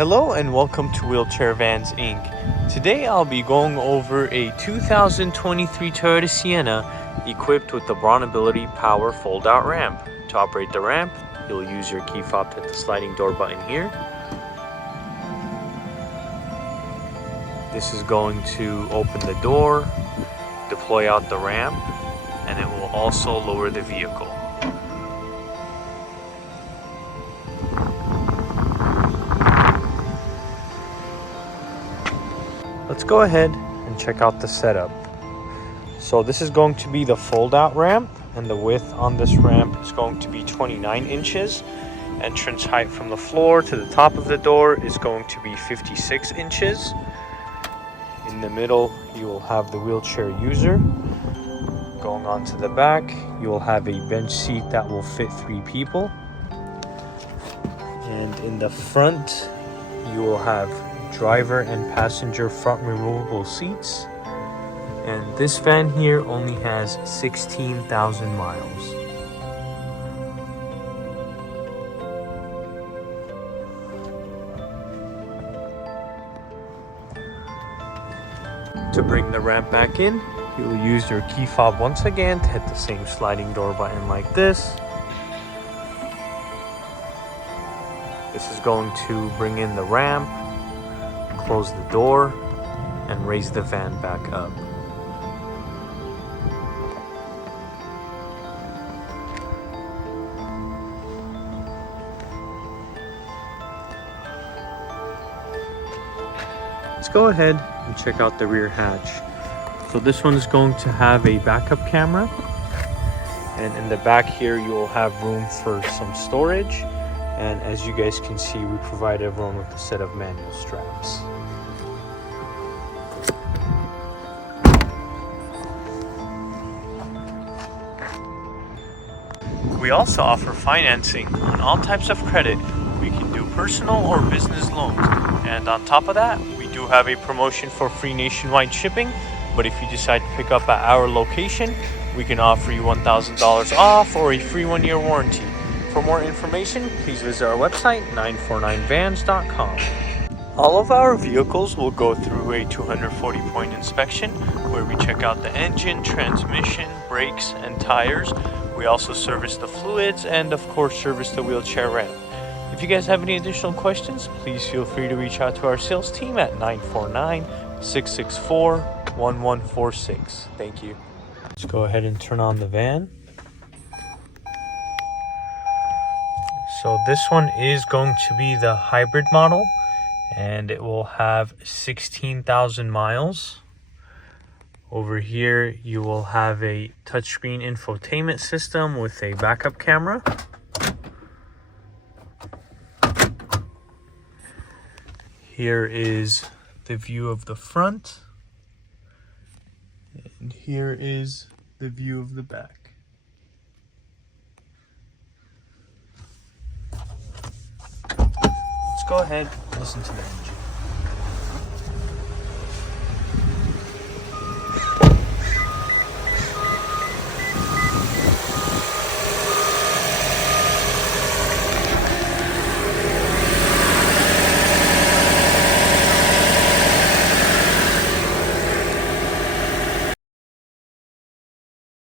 Hello and welcome to Wheelchair Vans Inc. Today I'll be going over a 2023 Toyota Sienna equipped with the BraunAbility power fold-out ramp. To operate the ramp, you'll use your key fob to hit the sliding door button here. This is going to open the door, deploy out the ramp, and it will also lower the vehicle. Let's go ahead and check out the setup. So this is going to be the fold-out ramp, and the width on this ramp is going to be 29 inches. Entrance height from the floor to the top of the door is going to be 56 inches. In the middle, you will have the wheelchair user. Going on to the back, you will have a bench seat that will fit 3 people. And in the front, you will have driver and passenger front removable seats, and this van here only has 16,000 miles. To bring the ramp back in, you will use your key fob once again to hit the same sliding door button like this. This is going to bring in the ramp, close the door, and raise the van back up. Let's go ahead and check out the rear hatch. So this one is going to have a backup camera, and in the back here you will have room for some storage. And as you guys can see, we provide everyone with a set of manual straps. We also offer financing on all types of credit. We can do personal or business loans. And on top of that, we do have a promotion for free nationwide shipping. But if you decide to pick up at our location, we can offer you $1,000 off or a free 1-year warranty. For more information, please visit our website, 949vans.com. All of our vehicles will go through a 240-point inspection where we check out the engine, transmission, brakes, and tires. We also service the fluids and, of course, service the wheelchair ramp. If you guys have any additional questions, please feel free to reach out to our sales team at 949-664-1146. Thank you. Let's go ahead and turn on the van. So this one is going to be the hybrid model, and it will have 16,000 miles. Over here, you will have a touchscreen infotainment system with a backup camera. Here is the view of the front, and here is the view of the back. Go ahead, listen to the engine.